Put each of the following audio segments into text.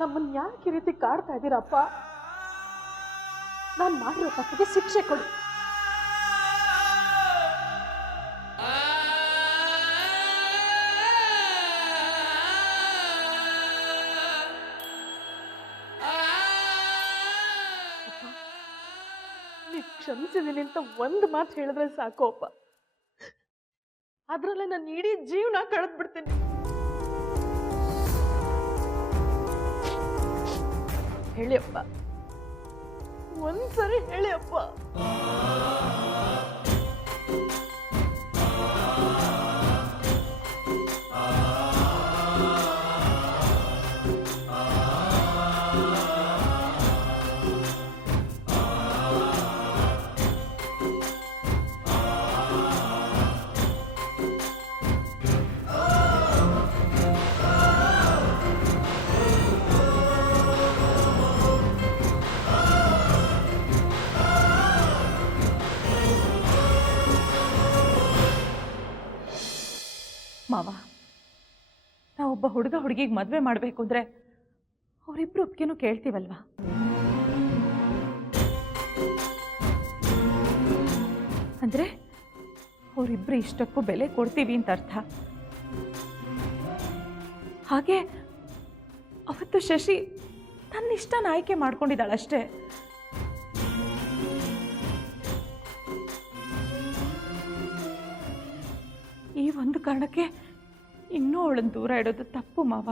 ನಮ್ಮನ್ನು ಯಾಕೆ ಈ ರೀತಿ ಕಾಡ್ತಾ ಇದ್ದೀರಪ್ಪ? ನಾನು ಮಾಡಿರೋ ತಪ್ಪಿಗೆ ಶಿಕ್ಷೆ ಕೊಡಿ. ನೀವು ಕ್ಷಮಿಸಿದೀನಿ ಅಂತ ಒಂದು ಮಾತು ಹೇಳಿದ್ರೆ ಸಾಕು ಅಪ್ಪ. ಅದ್ರಲ್ಲೇ ನನ್ನ ಇಡೀ ಜೀವನ ಕಳೆದ್ಬಿಡ್ತೀನಿ. ಹೇಳಿ ಅಪ್ಪ, ಒಂದ್ಸರಿ ಹೇಳಿ ಅಪ್ಪ. ಮಾವ, ನಾವೊಬ್ಬ ಹುಡುಗ ಹುಡುಗಿಗೆ ಮದುವೆ ಮಾಡಬೇಕು ಅಂದರೆ ಅವರಿಬ್ರು ಒಪ್ಪಿಗೆನೂ ಕೇಳ್ತೀವಲ್ವಾ? ಅಂದರೆ ಅವರಿಬ್ರು ಇಷ್ಟಕ್ಕೂ ಬೆಲೆ ಕೊಡ್ತೀವಿ ಅಂತ ಅರ್ಥ. ಹಾಗೆ ಅವತ್ತು ಶಶಿ ತನ್ನ ಇಷ್ಟನ ಆಯ್ಕೆ ಮಾಡ್ಕೊಂಡಿದ್ದಾಳಷ್ಟೇ. ಈ ಒಂದು ಕಾರಣಕ್ಕೆ ಇನ್ನೂ ಅವಳನ್ನು ದೂರ ಇಡೋದು ತಪ್ಪು ಮಾವ.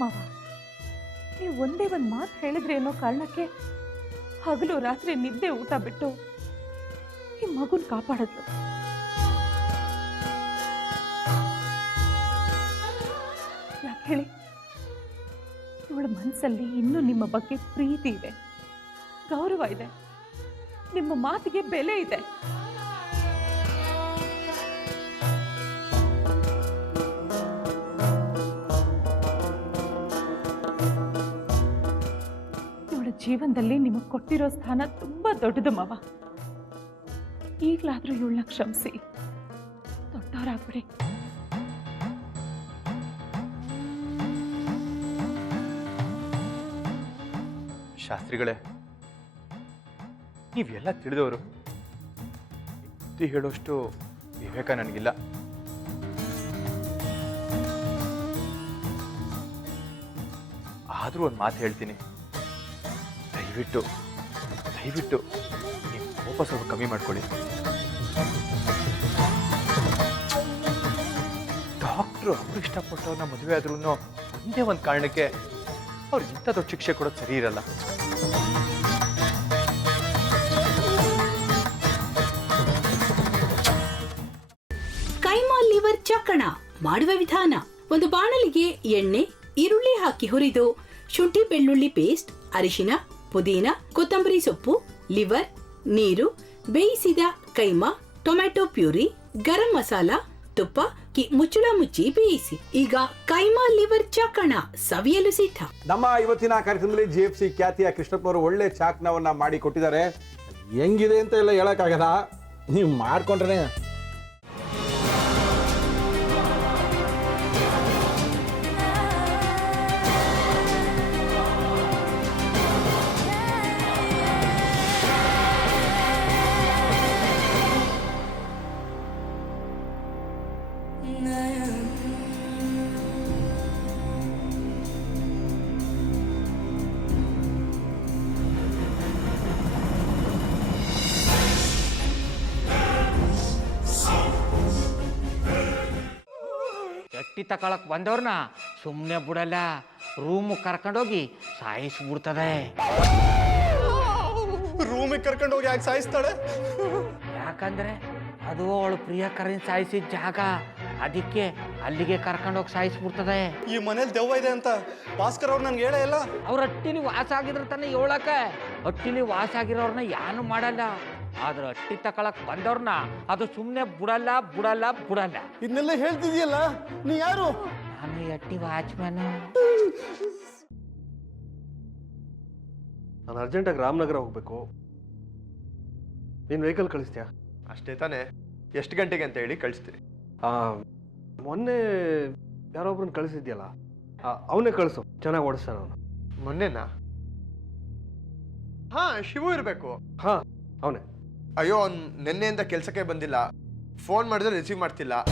ಮಾವ, ನೀವು ಒಂದೇ ಒಂದು ಮಾತು ಹೇಳಿದ್ರಿ ಅನ್ನೋ ಕಾರಣಕ್ಕೆ ಹಗಲು ರಾತ್ರಿ ನಿದ್ದೆ ಊಟ ಬಿಟ್ಟು ಈ ಮಗುನ ಕಾಪಾಡಿದ್ಲು. ಯಾಕೆ ಹೇಳಿ? ಇವಳ ಮನಸ್ಸಲ್ಲಿ ಇನ್ನೂ ನಿಮ್ಮ ಬಗ್ಗೆ ಪ್ರೀತಿ ಇದೆ, ಗೌರವ ಇದೆ, ನಿಮ್ಮ ಮಾತಿಗೆ ಬೆಲೆ ಇದೆ. ಇವಳ ಜೀವನದಲ್ಲಿ ನಿಮಗೆ ಕೊಟ್ಟಿರೋ ಸ್ಥಾನ ತುಂಬಾ ದೊಡ್ಡದು ಮಾವ. ಈಗಲಾದ್ರೂ ಇವಳನ್ನ ಕ್ಷಮಿಸಿ, ದೊಡ್ಡವರಾಗ್ಬಿಡಿ. ಶಾಸ್ತ್ರಿಗಳೇ, ನೀವೆಲ್ಲ ತಿಳಿದವರು. ಬುದ್ಧಿ ಹೇಳೋಷ್ಟು ವಿವೇಕ ನನಗಿಲ್ಲ. ಆದರೂ ಒಂದು ಮಾತು ಹೇಳ್ತೀನಿ, ದಯವಿಟ್ಟು ದಯವಿಟ್ಟು ನೀವು ಕೋಪ ಸ್ವಲ್ಪ ಕಮ್ಮಿ ಮಾಡ್ಕೊಳ್ಳಿ. ಡಾಕ್ಟ್ರು ಅವರು ಇಷ್ಟಪಟ್ಟವ್ರನ್ನ ಮದುವೆ ಆದ್ರೂ ಒಂದೇ ಒಂದು ಕಾರಣಕ್ಕೆ ಅವ್ರಿಗೆ ಇಂಥ ದೊಡ್ಡ ಶಿಕ್ಷೆ ಕೊಡೋದು ಸರಿ ಇರಲ್ಲ. ಕೈಮಾ ಲಿವರ್ ಚಕ್ಕಣ ಮಾಡುವ ವಿಧಾನ: ಒಂದು ಬಾಣಲಿಗೆ ಎಣ್ಣೆ, ಈರುಳ್ಳಿ ಹಾಕಿ ಹುರಿದು ಶುಂಠಿ ಬೆಳ್ಳುಳ್ಳಿ ಪೇಸ್ಟ್, ಅರಿಶಿನ, ಪುದೀನ, ಕೊತ್ತಂಬರಿ ಸೊಪ್ಪು, ಲಿವರ್, ನೀರು, ಬೇಯಿಸಿದ ಕೈಮಾ, ಟೊಮ್ಯಾಟೊ ಪ್ಯೂರಿ, ಗರಂ ಮಸಾಲ, ತುಪ್ಪ ಮುಚ್ಚಳ ಮುಚ್ಚಿ ಬೇಯಿಸಿ. ಈಗ ಕೈಮಾ ಲಿವರ್ ಚಾಕಣ ಸವಿಯಲು ಸಿದ್ಧ. ನಮ್ಮ ಇವತ್ತಿನ ಕಾರ್ಯಕ್ರಮದಲ್ಲಿ GFC ಖ್ಯಾತಿಯ ಕೃಷ್ಣಪ್ಪನವರು ಒಳ್ಳೆ ಚಾಕ್ನವನ್ನ ಮಾಡಿ ಕೊಟ್ಟಿದ್ದಾರೆ. ಹೆಂಗಿದೆ ಅಂತ ಎಲ್ಲ ಹೇಳಕ್ಕಾಗಲ್ಲ, ನೀವು ಮಾಡ್ಕೊಂಡ್ರೆ. ಎಟ್ಟಿ ತಕೊಳಕ್ ಬಂದವ್ರನ್ನ ಸುಮ್ಮನೆ ಬಿಡಲ್ಲ, ರೂಮ್ ಕರ್ಕೊಂಡೋಗಿ ಸಾಯಿಸ್ಬಿಡ್ತದೆ. ರೂಮಿಗೆ ಕರ್ಕೊಂಡೋಗಿ ಯಾಕೆ ಸಾಯಿಸ್ತಾಳೆ? ಯಾಕಂದ್ರೆ ಅದು ಅವಳು ಪ್ರಿಯಕರನ್ ಸಾಯಿಸಿದ ಜಾಗ, ಅದಕ್ಕೆ ಅಲ್ಲಿಗೆ ಕರ್ಕೊಂಡೋಗಿ ಸಾಯಿಸ್ಬಿಡ್ತದೆ. ಈ ಮನೇಲಿ ದೆವ್ವ ಇದೆ ಅಂತ ಭಾಸ್ಕರ್ ಅವ್ರು ನನ್ಗೆ ಹೇಳೇ ಇಲ್ಲ. ಅವ್ರ ಹಟ್ಟಿಲಿ ವಾಸ ಆಗಿದ್ರ ತಾನೆ ಹೇಳಕ. ಹಟ್ಟಿಲಿ ವಾಸ ಆಗಿರೋರ್ನ ಯಾನು ಮಾಡಲ್ಲ, ಆದ್ರೆ ಹಟ್ಟಿ ತಕೊಳಕ್ ಬಂದವ್ರನ್ನ ಅದು ಸುಮ್ಮನೆ ಬಿಡಲ್ಲ ಬಿಡಲ್ಲ ಬಿಡಲ್ಲ. ಇದನ್ನೆಲ್ಲ ಹೇಳ್ತಿದ್ಯಲ್ಲ, ನೀ ಯಾರು? ನಾನು ಹಟ್ಟಿ ವಾಚ್ಮ್ಯಾನ್. ನಾನು ಅರ್ಜೆಂಟಾಗಿ ರಾಮನಗರ ಹೋಗ್ಬೇಕು. ನೀನು ವೆಹಿಕಲ್ ಕಳಿಸ್ತೀಯಾ? ಅಷ್ಟೇ ತಾನೇ? ಎಷ್ಟು ಗಂಟೆಗೆ ಅಂತ ಹೇಳಿ ಕಳಿಸ್ತೀರಿ. ಮೊನ್ನೆ ಯಾರೊಬ್ರನ್ನ ಕಳಿಸಿದ್ಯಲ್ಲ ಅವನೇ ಕಳಿಸು, ಚೆನ್ನಾಗಿ ಓಡಿಸ್ತಾನ ಅವನು. ಮೊನ್ನೆನಾ? ಹಾ, ಶಿವು ಇರಬೇಕು. ಹಾ, ಅವನೇ. ಅಯ್ಯೋ, ಅವ್ನು ನಿನ್ನೆಯಿಂದ ಕೆಲಸಕ್ಕೆ ಬಂದಿಲ್ಲ. ಫೋನ್ ಮಾಡಿದ್ರೆ ರಿಸೀವ್ ಮಾಡ್ತಿಲ್ಲ.